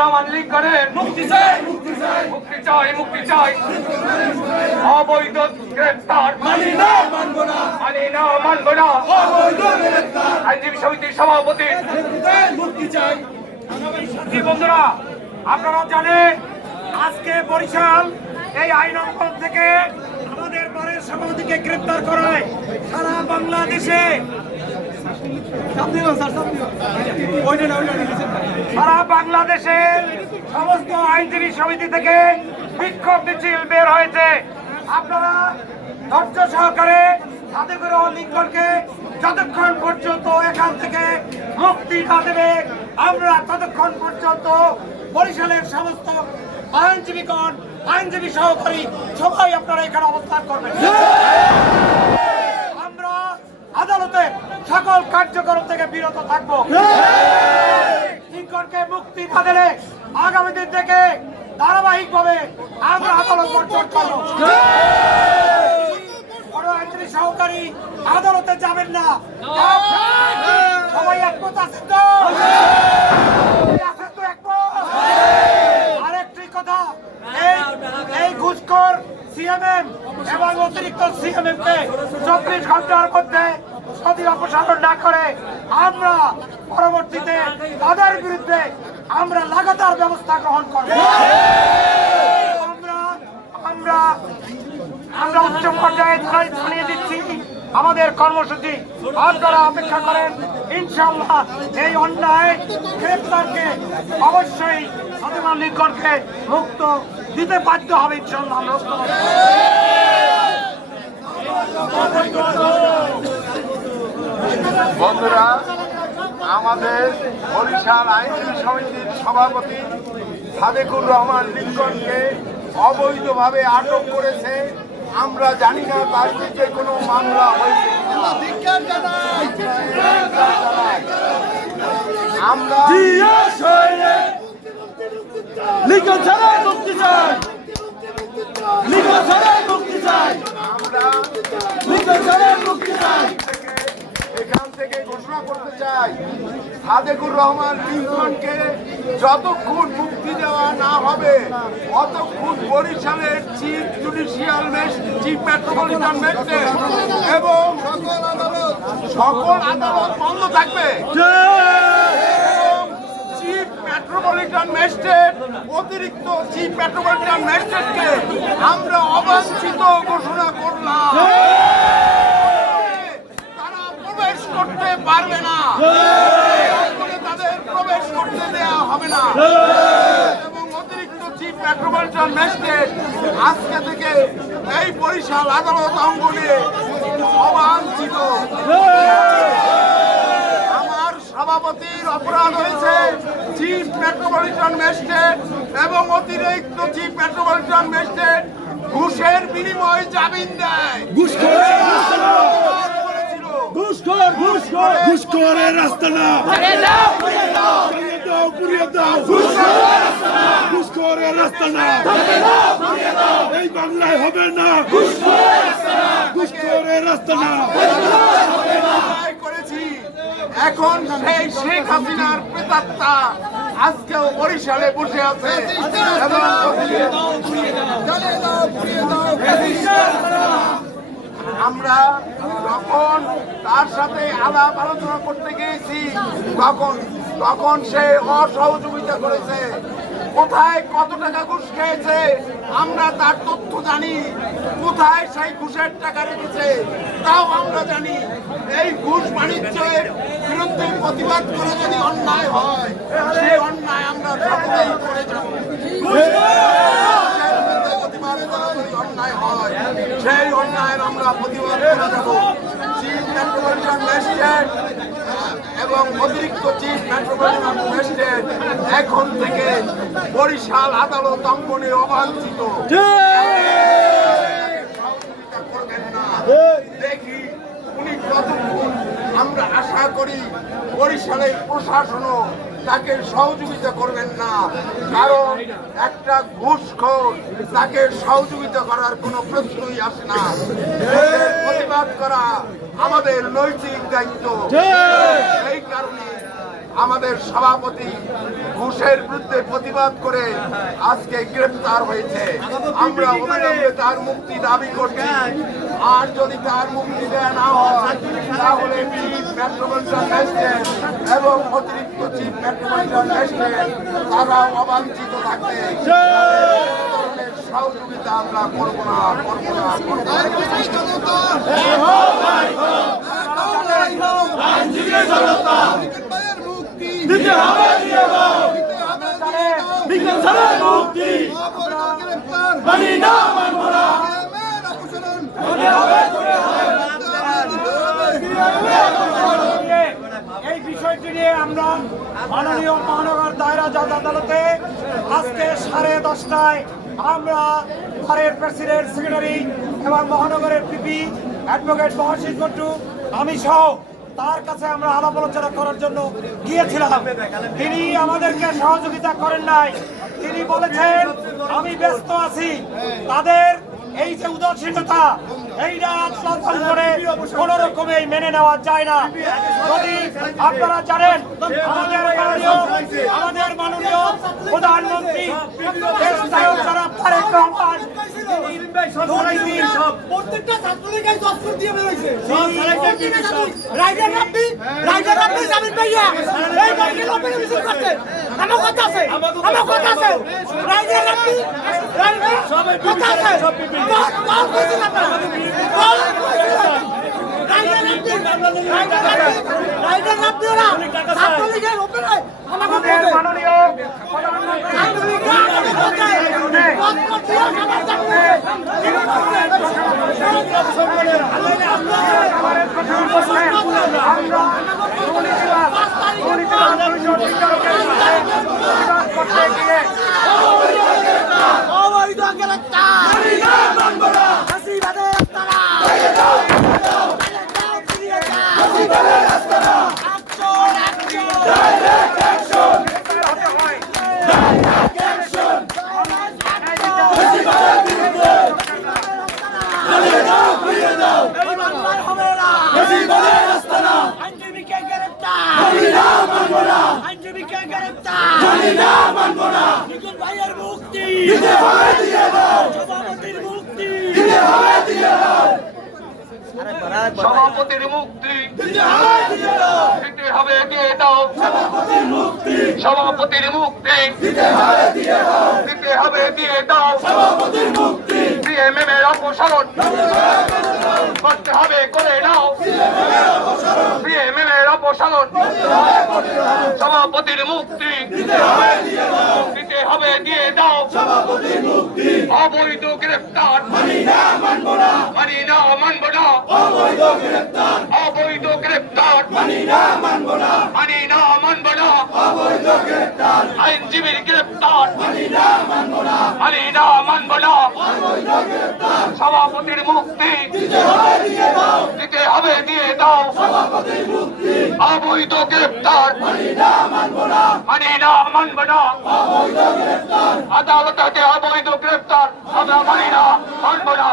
মুক্তি চাই, মুক্তি চাই, মুক্তি চাই, মুক্তি চাই। অবৈধ গ্রেফতার মানি না, মানবো না, মানি না, মানবো না। অবৈধ গ্রেফতার আইনজীবী সমিতির সভাপতি মুক্তি চাই। বন্ধুরা, আপনারা জানেন আজকে বরিশাল এই আইন অঙ্গন থেকে আমাদের বারের সভাপতিকে গ্রেফতার করায় সারা বাংলাদেশে সারা বাংলাদেশের সমস্ত আইনজীবী সমিতি থেকে বিক্ষোভ মিছিল বের হয়েছে। আপনারা ধৈর্য সহকারে সাদেকুর রহমান লিঙ্কনকে যতক্ষণ পর্যন্ত এখান থেকে মুক্তি না দেবে আমরা ততক্ষণ পর্যন্ত বরিশালের সমস্ত আইনজীবীগণ, আইনজীবী সহকারী সবাই আপনারা এখানে অবস্থান করবেন। আমরা আদালতে সকল কার্যক্রম থেকে বিরত থাকবো। লিঙ্কনকে মুক্তি না দিলে আগামী দিন থেকে ধারাবাহিকভাবে আমরা আদালত বর্জন করবো। আইনজীবী সহকারী আদালতে যাবেন না। সবাই একমত আছেন তো? আরেকটি কথা, এই ঘুষখোর সিএমএম এবং অতিরিক্ত সিএমএম কে 24 ঘন্টার মধ্যে যদি অপসারণ না করে আমরা পরবর্তীতে তাদের বিরুদ্ধে আমরা লাগাতার ব্যবস্থা গ্রহণ করব। আমরা উচ্চ পর্যায়ে জানিয়ে দিচ্ছি আমাদের কর্মসূচি। আপনারা অপেক্ষা করেন, ইনশাআল্লাহ এই অন্যায় গ্রেফতারকে অবশ্যই সাদেকুর লিঙ্কনকে মুক্ত দিতে বাধ্য হবে ইনশাআল্লাহ। বন্ধুরা, আমাদের বরিশাল আইনজীবী সমিতির সভাপতি সাদেকুর রহমান লিঙ্কনকে অবৈধভাবে আটক করেছে। আমরা জানি না তার বিরুদ্ধে কোনো মামলা হয়েছে আমরা এখান থেকে ঘোষণা করতে চাই, সাদেকুর রহমান লিঙ্কনকে যতক্ষণ মুক্তি দেওয়া না হবে ততক্ষণ বরিশালের chief judicial chief metropolitan magistrate এবং সকল আদালত বন্ধ থাকবে। চিফ মেট্রোপলিটন ম্যাজিস্ট্রেট, অতিরিক্ত চিফ মেট্রোপলিটন ম্যাজিস্ট্রেটকে আমরা অবাঞ্ছিত ঘোষণা করলাম। তারা প্রবেশ করতে পারবে না, তাদের প্রবেশ করতে দেওয়া হবে না। এবং অতিরিক্ত চিফ মেট্রোপলিটন ম্যাজিস্ট্রেট আজকে থেকে এই বরিশাল আদালত অঙ্গনে অবাঞ্ছিত। আমার সভাপতির অপরাধ হয়েছে চিফ মেট্রোপলিটন ম্যাজিস্ট্রেট এবং অতিরিক্ত চিফ মেট্রোপলিটন ম্যাজিস্ট্রেট ঘুষের বিনিময়ে জামিন দেয়। ঘুষখোরের রাস্তা না, ঘুষখোরের রাস্তা না, এই বাংলায় হবে না। ঘুষখোরের রাস্তা না করেছি। এখন সেই শেখ হাসিনার প্রেতাত্মা আজকেও বরিশালে বসে আছে এবং আমরা যখন তার সাথে আলাপ আলোচনা করতে গিয়েছি তখন সে অসহযোগিতা করেছে। কোথায় কত টাকা ঘুষ খেয়েছে আমরা তার তথ্য জানি, কোথায় সেই ঘুষের টাকা রেখেছে তাও আমরা জানি। এই ঘুষ বাণিজ্যের বিরুদ্ধে প্রতিবাদ করে যদি অন্যায় হয় সেই অন্যায় আমরা সকলেই করে যাব। অন্যায় হয় সেই অন্যায়ের আমরা প্রতিবাদ করে যাব। চিফ মেট্রোপলিটন ম্যাজিস্ট্রেট এবং অতিরিক্ত চিফ মেট্রোপলিটন ম্যাজিস্ট্রেট এখন থেকে বরিশাল আদালত অঙ্গনে অবাঞ্ছিত। করবেন না, দেখি উনি কতক্ষণ। আমরা আশা করি বরিশালের প্রশাসনও তাকে সহযোগিতা করবেন না, কারণ একটা ঘুষখোর তাকে সহযোগিতা করার কোনো প্রশ্নই আসে না। প্রতিবাদ করা আমাদের নৈতিক দায়িত্ব। এই কারণে আমাদের সভাপতি ঘুষের বিরুদ্ধে প্রতিবাদ করে আজকে গ্রেফতার হয়েছে। আমরা অবিলম্বে তার মুক্তি দাবি করছি। আর যদি তার মুক্তি দেওয়া না হয় তাহলে চিফ মেট্রোপলিটন ম্যাজিস্ট্রেট এবং অতিরিক্ত চিফ মেট্রোপলিটন ম্যাজিস্ট্রেট তারা অবাঞ্ছিত থাকবে। ধরনের সহযোগিতা আমরা করবো না। দিতে হবে, দিয়ে দাও। বিজ্ঞান ছাড়াই মুক্তি মানি না, মানব না। এই বিষয়টি নিয়ে আমরা মাননীয় মহানগর দায়রা জজ আদালতে আজকে 10:30টায় আমরা ঘরের প্রেসিডেন্ট, সেক্রেটারি এবং মহানগরের পিপি অ্যাডভোকেট মহাশিস মন্টু, আমি সহ তার কাছে আমরা আলাপ আলোচনা করার জন্য গিয়েছিলাম। তিনি আমাদেরকে সহযোগিতা করেন নাই। তিনি বলেছেন আমি ব্যস্ত আছি। তাদের এই যে উদাসীনতা, এইটা করে কোন রকমে মেনে নেওয়া যায় না। যদি আপনারা জানেন আমাদের মাননীয় প্রধানমন্ত্রী তারেক রহমান প্রত্যেকটা ছাত্রলীগের দস্তুর দিয়ে বেরোইছে। আমার কথা আছে মাননীয় সভাপতির মুক্তি দিতে হবে, দিয়ে দাও। সভাপতির মুক্তি দিতে হবে, দিয়ে দাও। সিএমএম এর অপসারণ করতে হবে, করে নাও। সিএমএম এর অপসারণ, সভাপতির মুক্তি দিতে হবে, দিয়ে দাও। অবৈধ গ্রেফতার মানি না, মানব না। অবৈধ গ্রেফতার মানি না, মানব না। আইনজীবীর গ্রেফতার মানি না, মানব না। সভাপতির মুক্তি দিতে হবে, দিয়ে দাও। অবৈধ গ্রেফতার মানি না, মানব না। আদালত থেকে অবৈধ গ্রেফতার আমরা মানি না, মানব না।